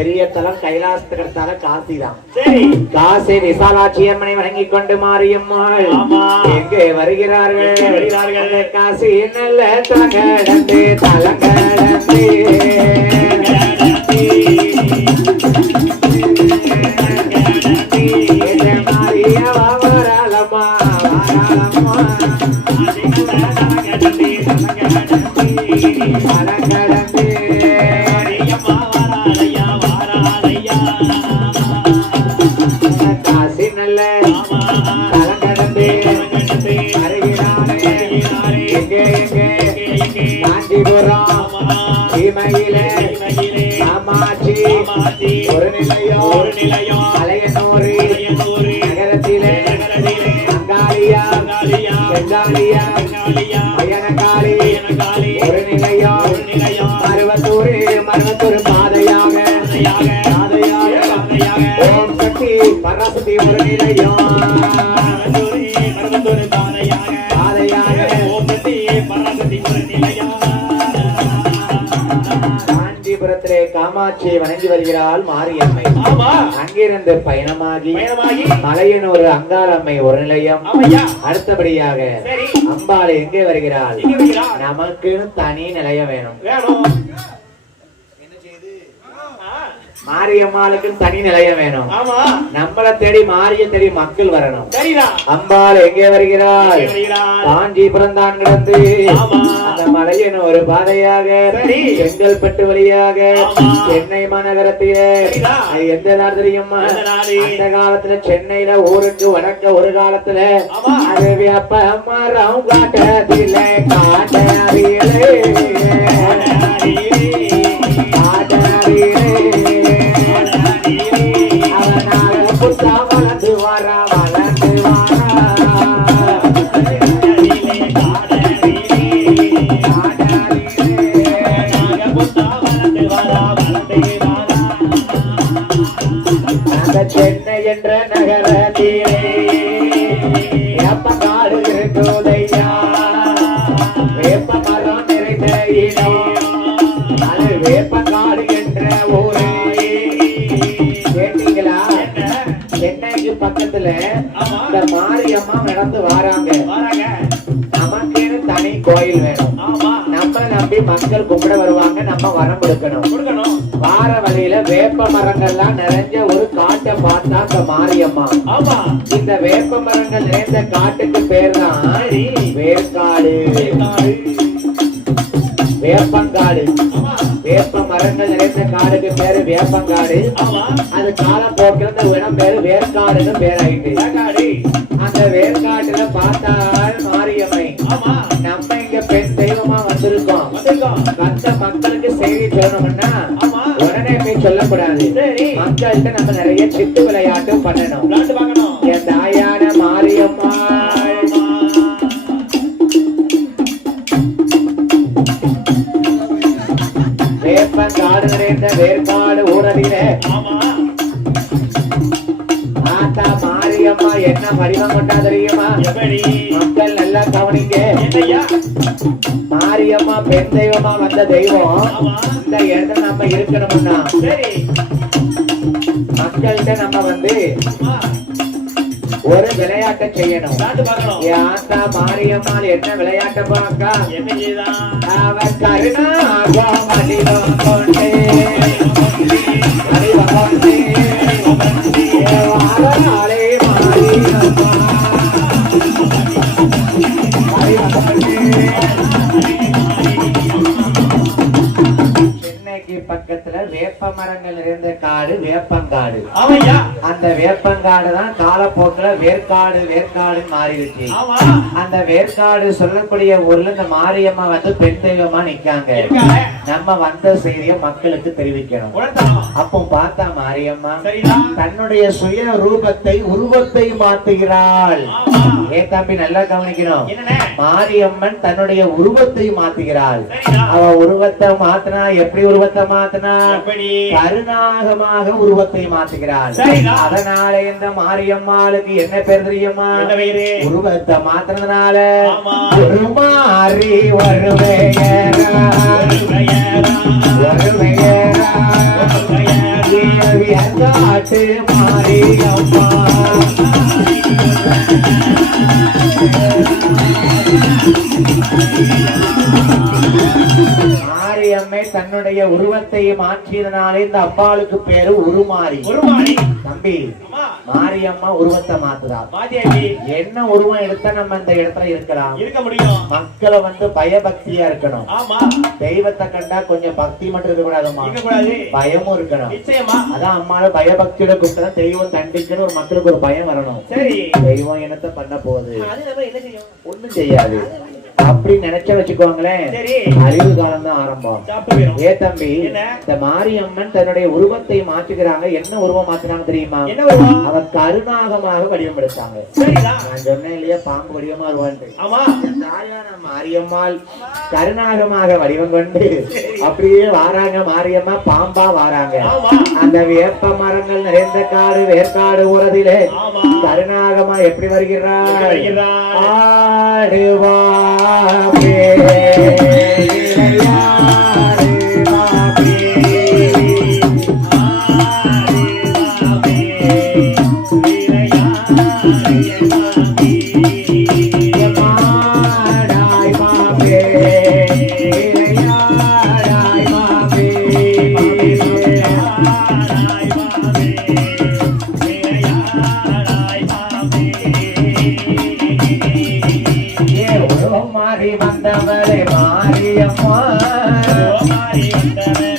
பெரிய தலம் கைலாசத்துக்கு அடுத்தால காசி தான் காசி விசாலாட்சி அம்மனை வணங்கிக் கொண்டு மாரியம்மாள். ஆமா. எங்கே வருகிறார்கள்? காசி நல்ல தலங்கடந்து தலங்கடந்து ஒரு காஞ்சிபுரத்திலே காமாட்சியை வணங்கி வருகிறாள் மாரியம்மை. அங்கிருந்து பயணமாகி பயணமாகி மலையனூர் அங்காளம்மை ஒரு நிலையம். அடுத்தபடியாக அம்பாள் எங்கே வருகிறாள். நமக்குன்னு தனி நிலையம் வேணும். வேணும் ஆ, மாரியம்மாளுக்கு தனி நிலையம் வேணும் ஆமா நம்மள தேடி மாரிய தேடி மக்கள் வரணும் அம்பாள் எங்கே வருகிறாள். காஞ்சிபுரம் தான் கிடந்து. அந்த மலையின் ஒரு பாதையாக சரி. செங்கல்பட்டு வழியாக. சென்னை மாநகரத்திலே எந்த நாடு தெரியுமா? அந்த காலத்துல சென்னையில ஊருக்கு வடக்க ஒரு காலத்துல. அது வெப்ப மரம் காட்டதில்லை காட்டறியலே காட்டறியலே 我想要把 மரங்கள்லாம் நிறைஞ்ச ஒரு காட்டை பார்த்தா அந்த மாரியம்மா. இந்த வேப்ப மரங்கள் நிறைந்த காட்டுக்கு பேர் தான் வேர்க்காடு. வேப்பங்காடு. வேப்ப மரங்கள் நிறைந்த காடுக்கு பேரு வேப்பங்காடு. அது காலப்போக்கில் அந்த இடம் பேரு வேர்க்காடுன்னு பேராயிட்டு. அந்த வேர்க்காட்டுல பார்த்தால் மாரியம்மை. நம்ம இங்க பெண் தெய்வமா வந்திருக்கோம். மத்த மக்களுக்கு செய்தி சொல்லணும்னா சொல்லக்கூடாது. மக்கள்கிட்ட நம்ம நிறைய சிட்டு விளையாட்டு பண்ணணும் என் தாயான மாரியம்மா. வேப்பங்காடு நிறைந்த வேர்க்காடு ஊரடியிலே ஆத்தா மாரியம்மா என்ன வடிவம் கொண்டா தெரியுமா? மக்கள் நல்லா கவனிங்க மாரியம்மா பெண் தெய்வமா வந்த தெய்வம். இந்த இடத்துல நம்ம இருக்கணும்னா மக்கள்கிட்ட நம்ம வந்து ஒரு விளையாட்டை செய்யணும். ஆத்தா மாரியம்மாள் என்ன விளையாட்டை பார்க்கா? கொண்டே வடிவம் கொண்டே. சென்னைக்கு அந்த வேப்பங்காடு தான் காலப்போக்குல வேர்க்காடு வேர்க்காடுன்னு மாறிடுச்சு. அந்த வேர்க்காடு சொல்லக்கூடிய ஊர்ல இந்த மாரியம்மா வந்து பெண் தெய்வமா நிக்காங்க நம்ம வந்த செய்தியை மக்களுக்கு தெரிவிக்கணும். அப்போ பார்த்தா மாரியம்மா தன்னுடைய சுய ரூபத்தை உருவத்தை மாத்துகிறாள் ஏ தம்பி நல்லா கவனிக்கணும். மாரியம்மன் தன்னுடைய உருவத்தை மாத்துகிறாள் அவ உருவத்தை மாத்தினா எப்படி உருவத்தை மாத்தினா? கருணாகமாக உருவத்தை மாத்துகிறாள். அதனால இந்த மாரியம்மாளுக்கு என்ன பேர் தெரியுமா? உருவத்தை மாத்தினதுனால ஆமா. உருமாறி வருவேயரா வருவேயரா மாரியம்மா. மாரியம்மை தன்னுடைய உருவத்தை மாற்றியதனாலே இந்த அம்பாளுக்கு பேரு உருமாறி. ஒரு மாடி தம்பி மாரியம்மா உருவத்தை மாத்துதா மாதியாஜி என்ன உருவம் எடுத்தா நம்ம இந்த இடத்துல இருக்கலாம்? இருக்க முடியும். மக்களை வந்து பயபக்தியா இருக்கணும். தெய்வத்தை கண்டா கொஞ்சம் பக்தி மட்டும் இருக்கக்கூடாதும்மா. இருக்க கூடாது பயமும் இருக்கணும். நிச்சயமா. அதான் அம்மாவை பயபக்தியோட கூப்பிட்டா தெய்வம் தண்டிச்சுன்னு ஒரு மக்களுக்கு ஒரு பயம் வரணும். சரி. தெய்வம் என்னத்த பண்ண போகுது? ஒண்ணும் செய்யாது. அப்படி நினைச்ச வச்சுக்கோங்களேன் அறிவு காலம் தான் ஆரம்பம். ஏ தம்பி? இந்த மாரியம்மன் தன்னுடைய உருவத்தை மாற்றுகிறாங்க. என்ன உருவம் மாத்துறாங்க தெரியுமா? என்ன வருவோம் அவ கருணாகமாக வடிவம் எடுத்தாங்க நான் சொன்னேன் இல்லையா பாம்பு வடிவமா ஆமா. தாயான மாரியம்மாள் கருணாகமாக வடிவம் கொண்டு அப்படியே வாராங்க. மாரியம்மா பாம்பா வாராங்க. அந்த வேப்ப மரங்கள் நிறைந்த காடு ஊரதிலே ஆமா. கருணாகமா எப்படி வருகிறார் வருகிறார். রাধে உருவம்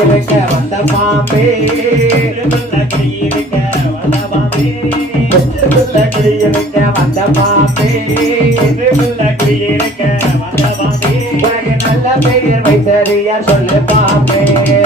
சொல்ல குடியிருக்க வந்த பாம்பே. சொல்ல குடியிருக்க வந்த பாம்பே. உனக்கு நல்ல பெயர் வைத்தது சொல்லு பாம்பே.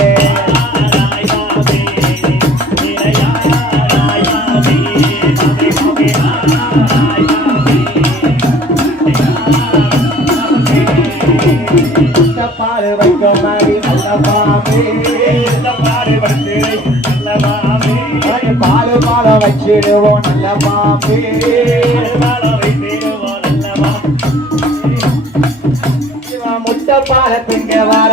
பாம்பே உனக்கு வச்சிடுவோம் நல்ல முட்டை திங்க வர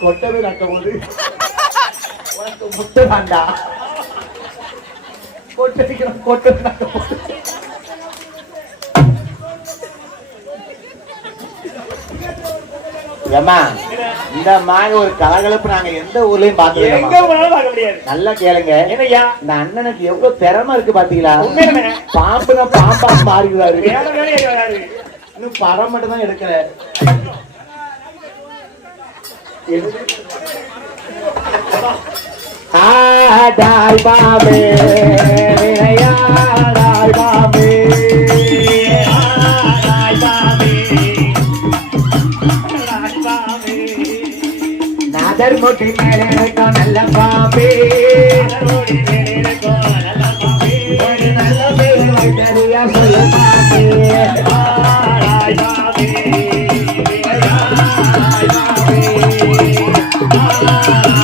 கொட்டவே போது வேண்டாம் கொட்டடிக்கிறோம் போது ஏம்மா இந்த மாதிரி ஒரு கலகலப்பு நாங்க எந்த ஊர்லயும் முடியாது. நல்லா கேளுங்க. இந்த அண்ணனுக்கு எவ்வளவு திறமை இருக்கு பாத்தீங்களா? பாம்புனா பாம்பா மாறிடுவாரு. இன்னும் படம் மட்டும் தான் எடுக்கல. ஆடாய் பாம்பே விளையாடாய் பாம்பே நதர் முட்டி மேலே இருக்க நல்ல ஒரு நல்ல பேர் வைத்தறியா சொல்ல பாம்பே இந்த பாம்பு அங்க பார்க்கணும் என்கிட்ட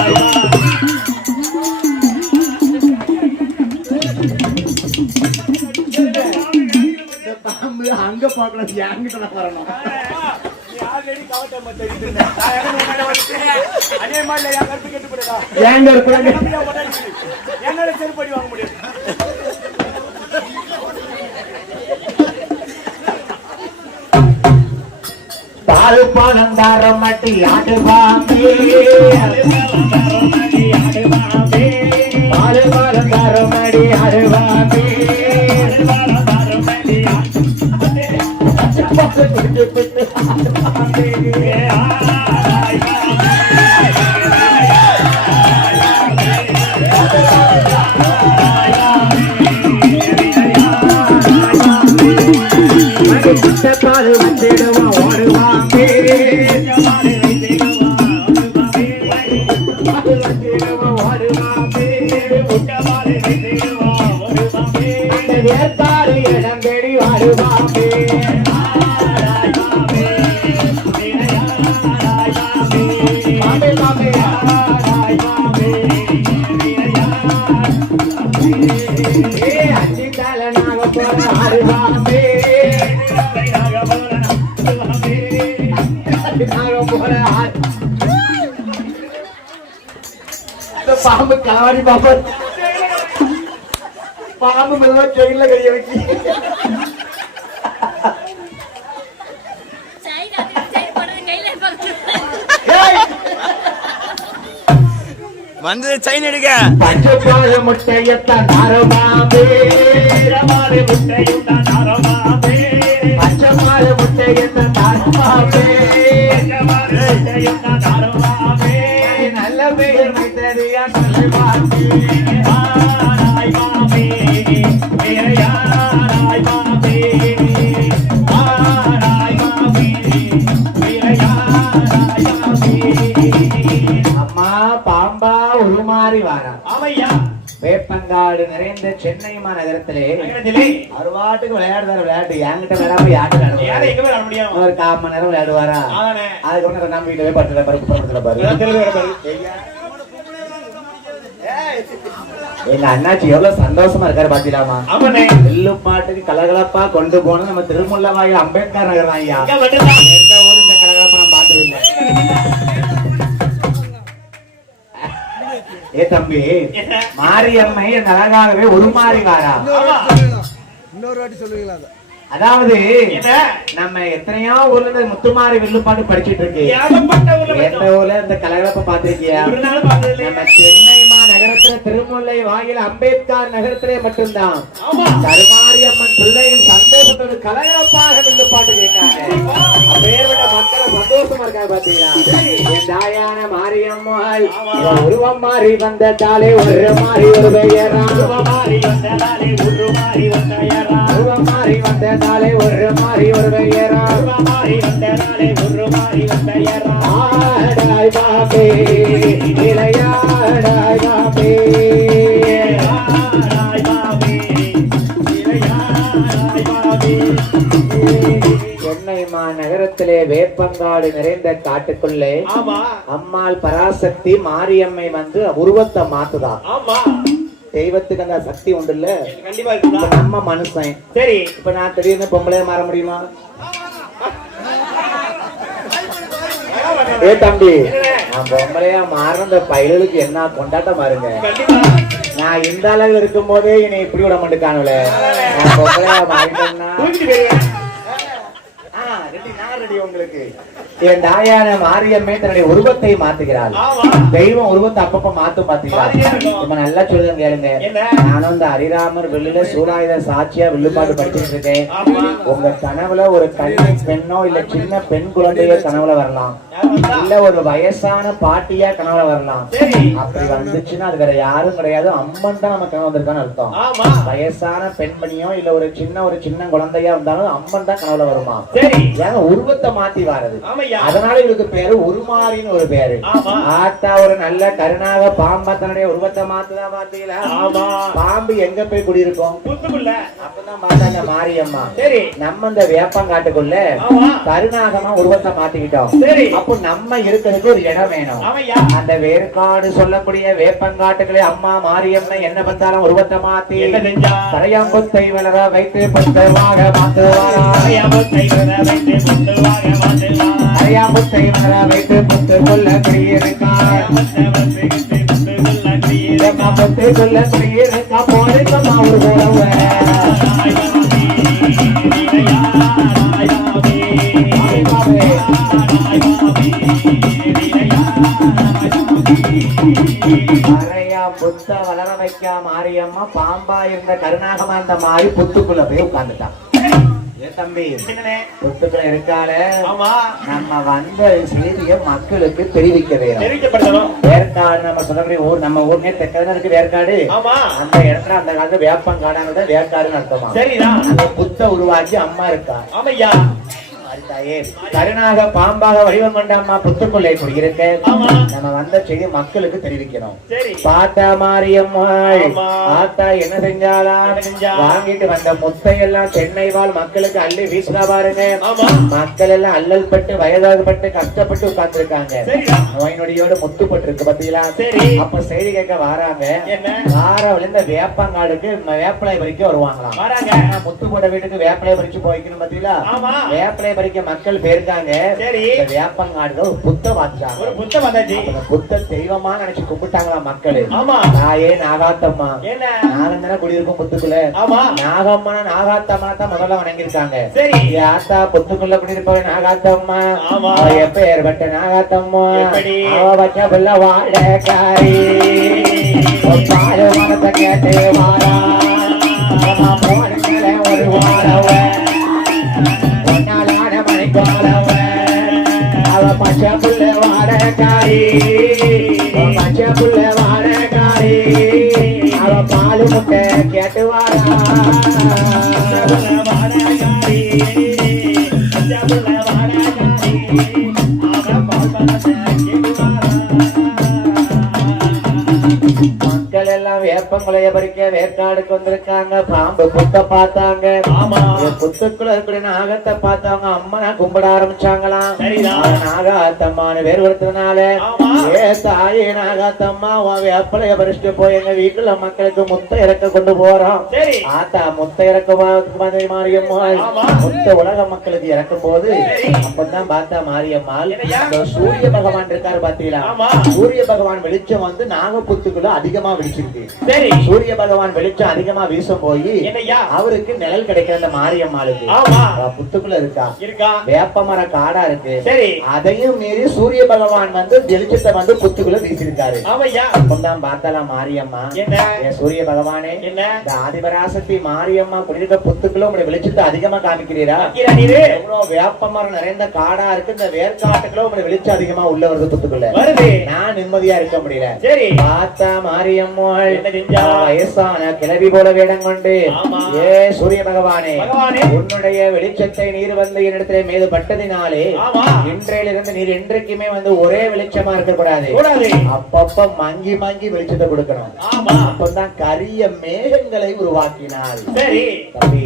போயிடுடா. ஏங்க இருக்கிறாங்க நம்பியா போட்டா என்னால செருப்படி வாங்க முடியாது. பால் பழந்தார மட்டி ஆடுவாங்க பால் பால் பாம்பு களவாடி பாம்பு பாம்பு மெதுவா ட்ரெயின்ல கைய வச்சு சை காத்து சை போடுறது கையில பார்த்து ஏய், வந்து செயின் எடுக்க பச்சை பால் முட்டையத்தான் தாரமாமே பச்சை பால் முட்டையத்தான் தாரமாமே வேப்பங்காடு நிறைந்த சென்னை மாநகரத்திலே நகரத்திலே அறுவாட்டுக்கு விளையாடுறாரு விளையாட்டு. என்கிட்ட யார்கிட்ட யாரை ஒரு கால் மணி நேரம் விளையாடுவாரா? அதுக்கப்புறம் நம்ம வீட்டுல போய் படுத்துல பாரு குப்பரத்துல பாரு தெலுங்கு வேற பாரு. எங்க அண்ணாச்சி எவ்வளவு சந்தோஷமா இருக்காரு பாத்தீங்களாமா ஆமாண்ணே. வெள்ளு பாட்டுக்கு கலகலப்பா கொண்டு போன நம்ம திருமுல்ல வாயில் அம்பேத்கர் நகர் ஐயா. எந்த ஊரு இந்த கலகலப்பா நான் பார்த்தது இல்ல ஏ தம்பி? மாரியம்மை என் அழகாகவே உருமாறி வாரா ஆமா. இன்னொரு வாட்டி சொல்லுவீங்களா அதை? அதாவது நம்ம எத்தனையோ ஊர்ல இருந்து முத்துமாரி வில்லுப்பாட்டு படிச்சிட்டு இருக்கு. எந்த. ஊர்ல இந்த கலகலப்ப பாத்திருக்கியா? நம்ம சென்னை மாநகரத்துல திருமுல்லை வாயில் அம்பேத்கர் நகரத்திலே மட்டும்தான். ஆமா. கருமாரியம்மன் பிள்ளைகள் சந்தோஷத்தோடு கலகலப்பாக வில்லு பாட்டு கேட்காங்க அப்பேற்பட்ட மக்கள் சந்தோஷமா இருக்காங்க பாத்தீங்களா? என் தாயான மாரியம்மாள் உருவம் மாறி வந்த தாலே ஒரு மாறி ஒரு பெயரா. மாறி வந்ததாலே ஒரு மாறி உருவம் மாறி வந்த தாலே ஒரு மாறி ஒரு பெயரா. மாறி வந்ததாலே ஒரு மாறி வந்தாயரா ஆடாய் இளையாடாய் பாபே. மாநகரத்திலே வேப்பங்காடு நிறைந்த காட்டுக்குள்ளே அம்மாள் பராசக்தி மாரியம்மை வந்து உருவத்தை மாத்துதா. தெய்வத்துக்கு அந்த சக்தி உண்டு இல்ல கண்டிப்பா நம்ம மனுஷன். சரி. இப்ப நான் திடீர்னு பொம்பளைய மாற முடியுமா? ஏ தம்பி நான் பொம்பளையா மாறின இந்த பயலுக்கு என்ன கொண்டாட்டம் பாருங்க. நான் இந்த அளவு இருக்கும் போதே என்னை இப்படி விட மாட்டேக்கானுல நான் பொம்பளையா மாறிட்டேன்னா लगे। என் தாயான மாரியம்மை தன்னுடைய உருவத்தை மாத்துகிறாள் தெய்வம் உருவத்தை அப்பப்ப மாத்தும் பாத்தீங்களா. இப்ப நல்லா சொல்லுங்க கேளுங்க? நானும் இந்த ஹரிராமர் வெளியில சூடாயுத சாட்சியா வில்லுப்பாட்டு படிச்சுட்டு இருக்கேன். உங்க கனவுல ஒரு கன்னி பெண்ணோ இல்ல சின்ன பெண் குழந்தையோ கனவுல வரலாம்? இல்ல ஒரு வயசான பாட்டியா கனவுல வரலாம். அப்படி வந்துச்சுன்னா அது வேற யாரும் கிடையாது. அம்மன் தான் நம்ம கனவு வந்திருக்கான்னு அர்த்தம். வயசான பெண்மணியோ இல்ல ஒரு சின்ன ஒரு சின்ன குழந்தையா இருந்தாலும் அம்மன் தான் கனவுல வருமா? ஏங்க உருவத்தை மாத்தி வாரது. அதனால இவருக்கு பேரு உருமாறின்னு ஒரு பேரு. ஆமா. ஆத்தா ஒரு நல்ல கருணாக பாம்ப தன்னுடைய உருவத்தை மாத்துதா பாத்தீங்களா ஆமா. பாம்பு எங்க போய் குடியிருக்கும்? அப்பதான் பார்த்தாங்க மாரியம்மா. சரி. நம்ம இந்த வேப்பங்காட்டுக்குள்ள கருணாகமா உருவத்தை மாத்திக்கிட்டோம். சரி. அப்போ நம்ம இருக்கிறதுக்கு ஒரு இடம் வேணும். அந்த வேர்க்காடு சொல்லக்கூடிய வேப்பங்காட்டுகளே அம்மா மாரியம்மா என்ன பண்ணாலும் உருவத்தை மாத்தி கரையாம்புத்தை வளர வைத்து புத்தமாக மாத்துவாரா? அறியாமத்தை வர வைத்து புத்துவாக மாற்றுவார் கயாமத்தை வளர வைத்து புத்து கொள்ள குடியிருக்கார். புத்து கொள்ள குடியிருக்கா போருக்கமா ஒரு உறவு புத்த வளர வைக்க மாரியம்மா பாம்பா இருந்த கருணாகமா இருந்த மாதிரி புத்துக்குள்ள போய் உட்கார்ந்துட்டான் தம்பி? புத்துக்குள்ள இருக்கால நம்ம வந்த செய்தியை மக்களுக்கு தெரிவிக்க வேணும் வேர்க்காடு நம்ம சொல்லக்கூடிய ஊர் நம்ம ஊர்னே தெற்கதான் இருக்கு அந்த இடத்துல அந்த காலத்துல வேப்பங்காடானது வேர்க்காடுன்னு அர்த்தமா? அந்த புத்த உருவாக்கி அம்மா இருக்கா? தாயே கருணாக பாம்பாக வடிவம் கொண்ட அம்மா புத்துக்குள்ளே குடியிருக்க. நம்ம வந்த செய்தி மக்களுக்கு தெரிவிக்கணும் பாத்தா மாரியம்மாள். ஆத்தா என்ன செஞ்சாலா? வாங்கிட்டு வந்த முத்தையெல்லாம் சென்னை வாழ் மக்களுக்கு அள்ளி வீசினா பாருங்க. மக்கள் எல்லாம் அல்லல் பட்டு வயதாகப்பட்டு கஷ்டப்பட்டு உட்கார்ந்துருக்காங்க. நோய் நொடியோட முத்துப்பட்டு இருக்கு பாத்தீங்களா. அப்ப செய்தி கேட்க வராங்க? வார இந்த வேப்பங்காடுக்கு வேப்பிலை பறிக்க வருவாங்களாம் முத்து போட்ட வீட்டுக்கு வேப்பிலை பறிச்சு போய்க்கணும் பாத்தீங்களா. வேப்பிலை பறிக்க மக்கள் போயிருக்காங்க. சரி. வேப்பங்காடுல ஒரு புத்த வாச்சாங்க. ஒரு புத்த வந்தாச்சு. அப்ப இந்த புத்த தெய்வமா நினைச்சு கும்பிட்டாங்களாம் மக்கள்? ஆமா. தாயே நாகாத்தம்மா. என்ன? நாகம் தானே குடியிருக்கும் புத்துக்குள்ள. ஆமா. நாகம்மா நாகாத்தம்மா தான் முதல்ல வணங்கியிருக்காங்க. சரி. ஆத்தா புத்துக்குள்ள குடியிருப்பவ நாகாத்தம்மா. ஆமா. எப்ப ஏற்பட்ட நாகாத்தம்மா? அவ வச்ச பிள்ளை மனத்தை கேட்டு வாரா ஒரு வாழவ வாழக்காரி அவ பச்சை புள்ள வாழக்காரி அவ பாலு முட்டை கேட்டு வேப்பங்களைய பறிக்க வேற்காடுக்கு வந்திருக்காங்க. பாம்பு புத்த பார்த்தாங்க. புத்துக்குள்ள இருக்கிற நாகத்தை பார்த்தவங்க அம்மனை கும்பிட ஆரம்பிச்சாங்களாம். நாகாத்தம்மான்னு வேறு கொடுத்ததுனால. ஏ தாயே நாகாத்தம்மா வேப்பலைய பறிச்சுட்டு போய் எங்க வீட்டுல மக்களுக்கு முத்த இறக்க கொண்டு போறோம். ஆத்தா முத்த இறக்க மாதிரி மாரியம்மாள் ஆமா. முத்த உலக மக்களுக்கு இறக்கும் போது. அப்பதான் பார்த்தா மாரியம்மாள் சூரிய பகவான் இருக்காரு பாத்தீங்களா. சூரிய பகவான் வெளிச்சம் வந்து நாகப்புத்துக்குள்ள அதிகமா வெளிச்சிருக்கு சரி. சூரிய பகவான் வெளிச்சம் அதிகமா வீசும் போய் அவருக்கு நிழல் கிடைக்கிற அந்த மாரியம்மாளுக்கு புத்துக்குள்ள இருக்கா? இருக்கா. வேப்ப மர காடா இருக்கு. சரி. அதையும் மீறி சூரிய பகவான் வந்து வெளிச்சத்தை வந்து புத்துக்குள்ள வீசிருக்காரு ஆமையா? அப்பந்தான் பார்த்தாலாம் மாரியம்மா? என்ன? சூரிய பகவானே என்ன? இந்த ஆதிபராசக்தி மாரியம்மா குடியிருக்க புத்துக்குள்ள உங்களுடைய வெளிச்சத்தை அதிகமா காமிக்கிறீரா? எவ்வளவு வேப்ப மரம் நிறைந்த காடா இருக்கு. இந்த வேர்க்காட்டுக்குள்ள உங்களுடைய வெளிச்சம் அதிகமா உள்ள வருது புத்துக்குள்ள. நான் நிம்மதியா இருக்க முடியல. சரி. பார்த்தா மாரியம்மாள். வயசான கிளவி போல வேடம் கொண்டு. ஏ சூரிய பகவானே உன்னுடைய வெளிச்சத்தை நீர் வந்து என்னிடத்திலே மீது பட்டதினாலே இன்றையிலிருந்து நீர் என்றைக்குமே வந்து ஒரே வெளிச்சமா இருக்கக்கூடாது. கூடாது. அப்பப்ப மங்கி மங்கி வெளிச்சத்தை கொடுக்கணும். அப்பதான் கரிய மேகங்களை உருவாக்கினார் சரி. தம்பி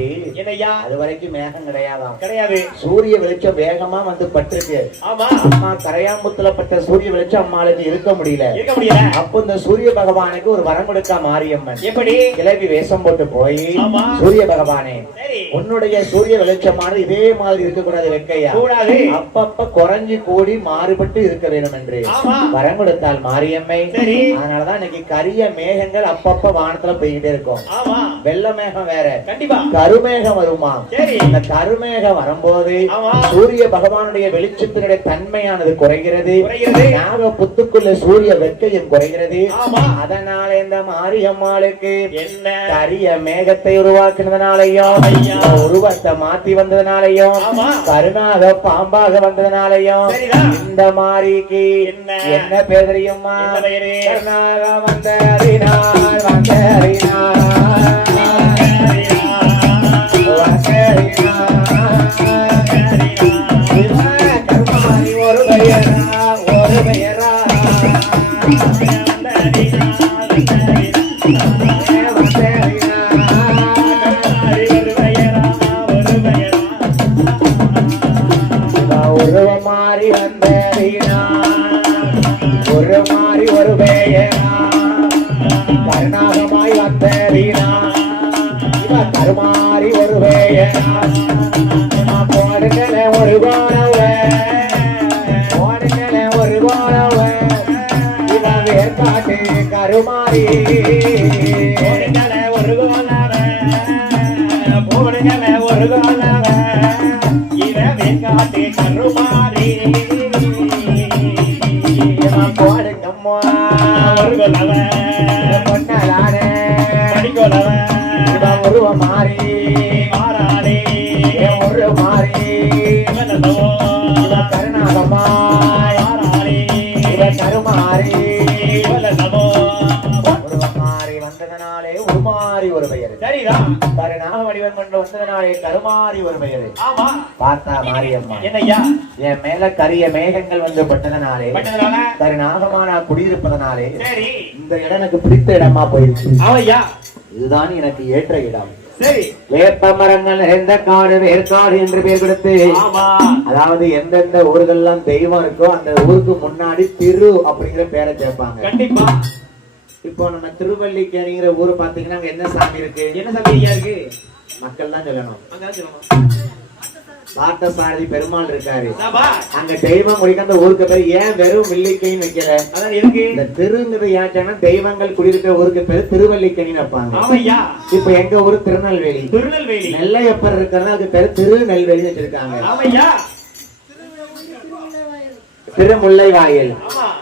அது வரைக்கும் மேகம் கிடையாதாம். கிடையாது. சூரிய வெளிச்சம் வேகமா வந்து பட்டிருக்கு. ஆமா. அம்மா கரையாம்புத்துல பட்ட சூரிய வெளிச்சம் அம்மாளுக்கு இருக்க முடியல. இருக்க முடியல. அப்போ இந்த சூரிய பகவானுக்கு ஒரு வரம் கொடுக்க. மாரியம்மன். எப்படி? கிளவி வேஷம் போட்டு போய். சூரிய பகவானே உன்னுடைய சூரிய வெளிச்சமானது இதே மாதிரி இருக்கக்கூடாது வெக்கையா? கூடாது. அப்பப்ப குறைஞ்சு கூடி மாறுபட்டு இருக்க வேண்டும் என்று. வரம் கொடுத்தால் மாரியம்மை. அதனாலதான் இன்னைக்கு கரிய மேகங்கள் அப்பப்ப வானத்துல போய்கிட்டே இருக்கும். வெள்ள மேகம் வேற. கண்டிப்பா. கருமேகம் வருமா? இந்த கருமேகம் வரும்போது. சூரிய பகவானுடைய வெளிச்சத்தினுடைய தன்மையானது குறைகிறது. புத்துக்குள்ள சூரிய வெக்கையும் குறைகிறது. அதனால இந்த மாரியம்மாளுக்கு என்ன கரிய மேகத்தை உருவாக்குனதுனாலயும். உருவத்தை மாத்தி வந்ததுனாலயும். கருணாக பாம்பாக வந்ததுனாலயும். இந்த மாரிக்கு என்ன? என்ன பேர் தெரியுமா? கருணாக வந்தறினார் வந்தறினார் வந்தறினார் கருமாரி பெயரா ஒரு மாறி வந்த வீணா ஒரு மாறி ஒரு பெயரா கருணாகமாய் வந்த வீணா இவ கருமாறி ஒரு பெயரா போடுங்களே ஒரு கோணவ போடுங்களே ஒரு கோணவ இவ வேர்காட்டு கருமாறி பொன்னலானே. படிக்கொலவ இவ உருவ மாறி வந்ததனாலே கருமாறி ஒரு பெயர் ஆமா. பார்த்தா மாரியம்மா. என்னய்யா? என் மேல கரிய மேகங்கள் வந்து பட்டதனாலே பட்டதுனால? கருணாகமா நான் குடியிருப்பதனாலே இந்த இடம் எனக்கு பிடித்த இடமா போயிடுச்சு இதுதான் எனக்கு ஏற்ற இடம். வேப்ப மரங்கள் நிறைந்த காடு வேர்க்காடு என்று பெயர் கொடுத்து அதாவது எந்தெந்த ஊர்கள்லாம் தெய்வம் இருக்கோ அந்த ஊருக்கு முன்னாடி திரு அப்படிங்கிற பேரை சேர்ப்பாங்க. கண்டிப்பா. இப்போ நம்ம திருவல்லிக்கேணிங்கிற ஊர் பாத்தீங்கன்னா அங்க என்ன சாமி இருக்கு? என்ன சமையல் இருக்கு? மக்கள் தான் சொல்லணும். பார்த்தசாரதி பெருமாள் இருக்காரு. அங்க தெய்வம் அந்த ஊருக்கு பேர் ஏன் வெறும் வில்லிக்கைன்னு வைக்கல? இந்த திருங்கிறது ஏன்னா தெய்வங்கள் குடியிருக்கிற ஊருக்கு பேரு திருவல்லிக்கணின்னு வைப்பாங்க. இப்ப எங்க ஊரு? திருநெல்வேலி. திருநெல்வேலி. நெல்லையப்பர் இருக்கிறது அதுக்கு பேரு திருநெல்வேலி வச்சிருக்காங்க திருமுல்லை வாயில்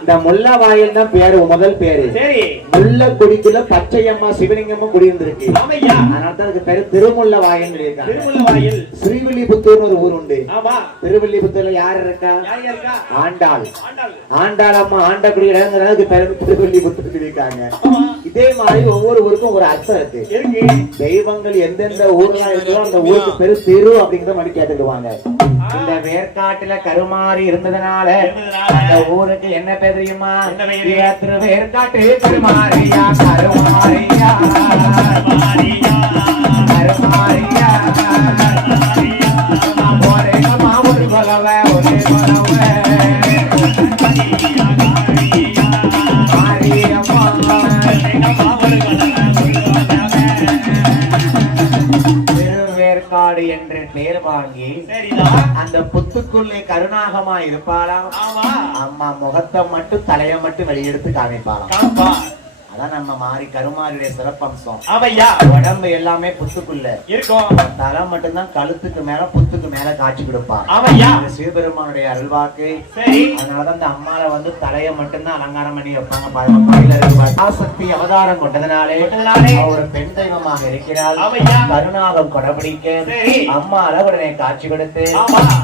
இந்த முல்லை வாயில் தான் பேரு முதல் பேரு. சரி. முல்லை குடிக்குள்ள பச்சையம்மா சிவலிங்கமும் குடியிருந்திருக்கு. அதனால தான் அதுக்கு பேரு திருமுல்லை வாயில் சொல்லியிருக்காங்க. ஸ்ரீவில்லிபுத்தூர்னு ஒரு ஊர் உண்டு. திருவில்லிபுத்தூர்ல யார் இருக்கா? ஆண்டாள். ஆண்டாள். அம்மா ஆண்டக்குடி இடங்கிறதுக்கு பேரு திருவில்லிபுத்தூர் சொல்லியிருக்காங்க. இதே மாதிரி ஒவ்வொரு ஊருக்கும் ஒரு அர்த்தம் இருக்கு. தெய்வங்கள் எந்தெந்த ஊர்லாம் இருக்கோ அந்த ஊருக்கு பேரு திரு அப்படிங்கறத மாதிரி கேட்டுக்குவாங்க இந்த வேர்க்காட்டுல கருமாறி இருந்ததுனால அந்த ஊருக்கு என்ன பேர் தெரியுமா? திரு வேர்க்காட்டு கருமாரியா கருமாரியா கருமாரியா என்று பெயர் வாங்கி சரிதான் அந்த புத்துக்குள்ளே கருணாகமா இருப்பாளாம். ஆமா. அம்மா முகத்தை மட்டும் தலைய மட்டும் வெளியெடுத்து காமிப்பாளாம். அதான் நம்ம மாறி கருமாரியுடைய சிறப்பம்சம். ஆமையா உடம்பு எல்லாமே புத்துக்குள்ள. இருக்கும். தலை மட்டும்தான் கழுத்துக்கு மேல புத்துக்கு மேல காட்சி கொடுப்பான் இது சிவபெருமானுடைய அருள்வாக்கு. சரி. அதனாலதான் இந்த அம்மால வந்து தலைய மட்டும்தான் அலங்காரம் பண்ணி வைப்பாங்க. பாருங்க கோயில இருக்கு ஆசக்தி அவதாரம் கொண்டதுனாலே ஒரு பெண் தெய்வமாக இருக்கிறாள். கருணாகம் கொடபிடிக்க. அம்மால உடனே காட்சி கொடுத்து.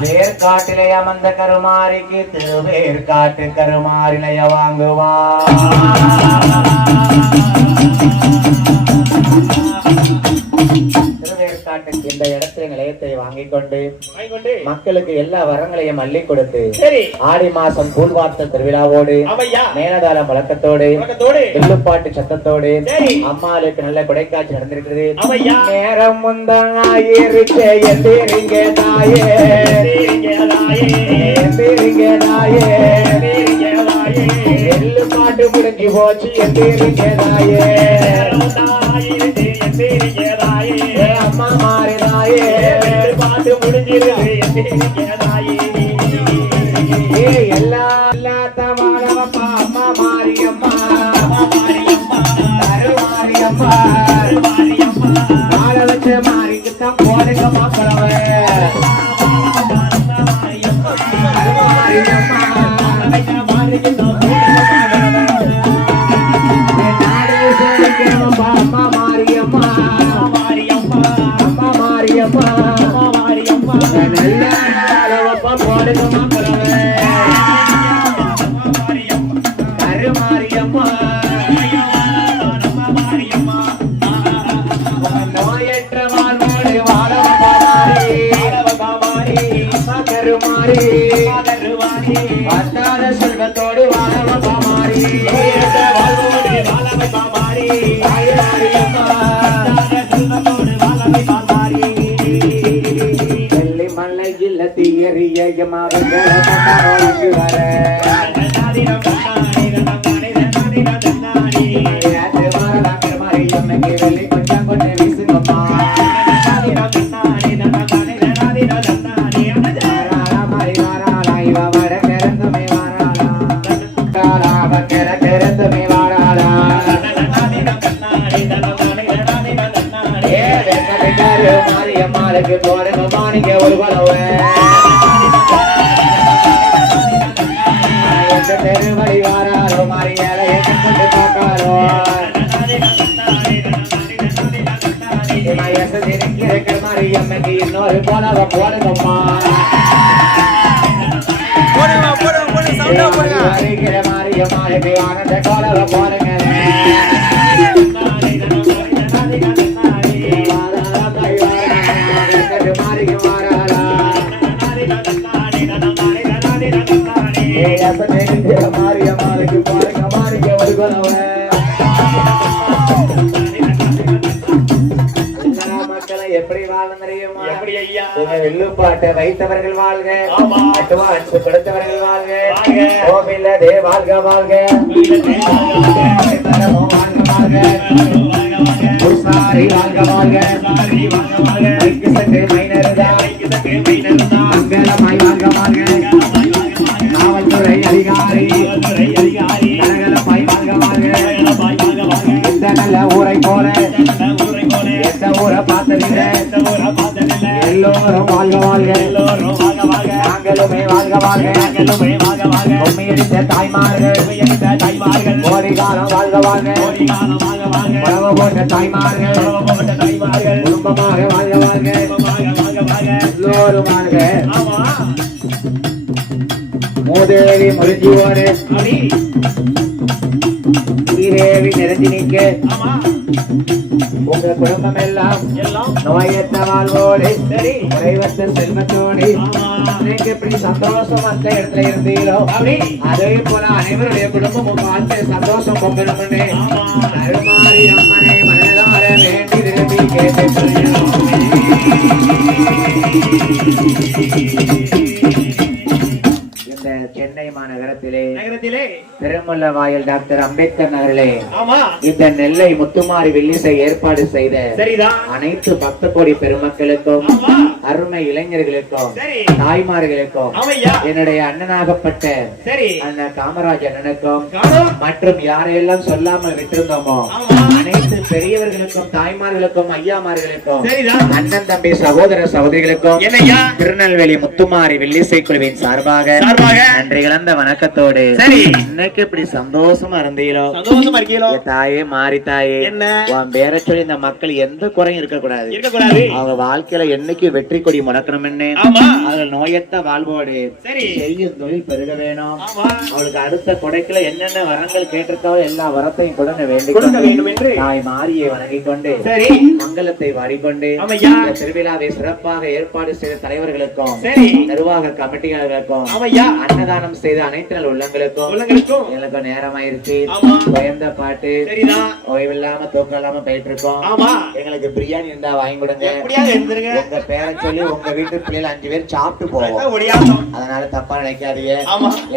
வேர்காட்டிலே அமர்ந்த கருமாரிக்கு திருவேற்காட்டு கருமாரிலைய வாங்குவா இந்த இடத்துல நிலையத்தை வாங்கிக் கொண்டு மக்களுக்கு எல்லா வரங்களையும் அள்ளி கொடுத்து ஆடி மாசம் கூழ்வார்த்தல் திருவிழாவோடு ஆமையா மேலதாள முழக்கத்தோடு உலகத்தோடு வில்லுப்பாட்டு சத்தத்தோடு. அம்மாளுக்கு நல்ல கொடைக்காட்சி நடந்திருக்கிறது. நேரம் முந்தாயிருச்சே தாயே. எள்ளு பாட்டு முடிஞ்சு போச்சு எந்திரிங்க தாயே ஏ அம்மா மாறினாயே. பாட்டு முடிஞ்சிருக்கு ஏ இந்த வில்லுப்பாட்டை வைத்தவர்கள் வாழ்க. அட்வான்ஸ் கொடுத்தவர்கள் வாழ்க. வாழ்க. கோவில்ல தே வாழ்க வாழ்க. தரமோ வாழ்க வாழ்க. பூசாரி வாழ்க வாழ்க. மைக்கு சட்டு மைனருதா மங்களமாய் வாழ்க வாழ்க. காவல்துறை அதிகாரி. கலகலப்பாய் வாழ்க வாழ்க. இந்த நல்ல ஊரை போல? எந்த ஊரை பார்த்ததில்லை எல்லோரும் வாழ்க வாழ்க நாங்களுமே வாழ்க வாழ்க உண்மையடித்த தாய்மார்கள் கோடி காலம் வாழ்க வாழ்க உறவு போட்ட தாய்மார்கள் குடும்பமாக வாழ்க வாழ்க எல்லோரும் வாழ்க மூதேவி முறிஞ்சுவோரு ஸ்ரீதேவி நிறைஞ்சு நிற்க உங்க குடும்பம் எல்லாம் நோயற்ற வாழ்வோடு சரி. குறைவற்ற செல்வத்தோடு நீங்க எப்படி சந்தோஷம் அந்த இடத்துல இருந்தீங்களோ அதே போல அனைவருடைய குடும்பமும் வாழ்ந்து சந்தோஷம் பொங்கணும்னு அருமாறி அம்மனை மனதார வேண்டி விரும்பி கேட்டு பெருமுல்ல வாயில் டாக்டர் அம்பேத்கர் நகரிலே இந்த நெல்லை முத்துமாரி வெள்ளிசை ஏற்பாடு செய்த அனைத்து பக்த கோடி பெருமக்களுக்கும். அருமை இளைஞர்களுக்கும் தாய்மார்களுக்கும் என்னுடைய அண்ணனாகப்பட்ட அண்ணன் காமராஜ் அண்ணனுக்கும் மற்றும் யாரையெல்லாம் சொல்லாமல் விட்டிருந்தோமோ. அனைத்து பெரியவர்களுக்கும் தாய்மார்களுக்கும் ஐயாமார்களுக்கும் அண்ணன் தம்பி சகோதர சகோதரிகளுக்கும் திருநெல்வேலி முத்துமாரி வெள்ளிசை குழுவின் சார்பாக நன்றி கலந்த வணக்கத்தோடு. இன்னைக்கு இப்படி சந்தோஷமா இருந்தீங்களோ? சந்தோஷமா இருக்கீங்களோ? தாயே மாறி தாயே என்ன? உன் பேர சொல்லி இந்த மக்கள் எந்த குறையும் இருக்க கூடாது அவங்க வாழ்க்கையில என்னைக்கு வெற்றி கொடி முடக்கணும்னு ஆமா. அவர்கள் நோயத்த வாழ்வோடு சரி. செய்யும் தொழில் பெருக வேணும். அவளுக்கு அடுத்த கொடைக்குல என்னென்ன வரங்கள் கேட்டிருக்காவோ எல்லா வரத்தையும் கொடுங்க வேண்டி கொடுக்க வேண்டும் என்று. தாய் மாரியை வணங்கிக் கொண்டு சரி. மங்களத்தை வாடிக்கொண்டு திருவிழாவை சிறப்பாக ஏற்பாடு செய்த தலைவர்களுக்கும் நிர்வாக கமிட்டிகளுக்கும் ஆமையா அன்னதானம் செய்த அனைத்து நல் உள்ளங்களுக்கும் உள்ளங்களுக்கும். எனக்கு நேரமாயிருச்சு. பயந்த பாட்டு. ஓய்வில்லாம தூக்கம் இல்லாம போயிட்டு இருக்கோம் எங்களுக்கு பிரியாணி இருந்தா வாங்கி கொடுங்க. உங்க பேரை சொல்லி உங்க வீட்டு பிள்ளைகள் அஞ்சு பேர் சாப்பிட்டு போவோம். அதனால தப்பா நினைக்காதீங்க.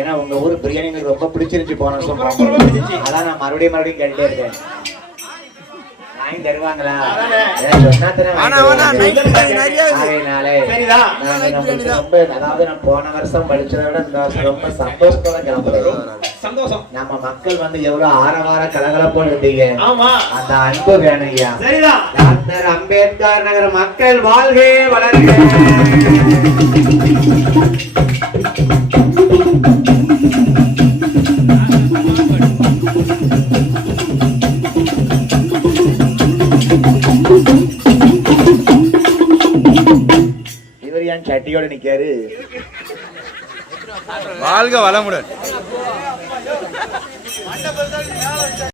ஏன்னா உங்க ஊர் பிரியாணி ரொம்ப பிடிச்சிருச்சு போன. பிடிச்சிருச்சு. அதான் நான் மறுபடியும் மறுபடியும் கேட்டுட்டே இருக்கேன். வாங்கி தருவாங்களா? அதாவது நான் போன வருஷம் படிச்சதை விட இந்த வருஷம் ரொம்ப சந்தோஷத்தோட சந்தோஷம். நம்ம மக்கள் வந்து எவ்வளவு ஆரவார கலகலப்போடு இருந்தீங்க ஆமா. அந்த அன்பு வேணும் ஐயா. சரிதான் டாக்டர் அம்பேத்கர் நகர் மக்கள் வாழ்கே வளர்க. இவர் ஏன் சட்டியோட நிக்காரு? வாழ்க வளமுடன்.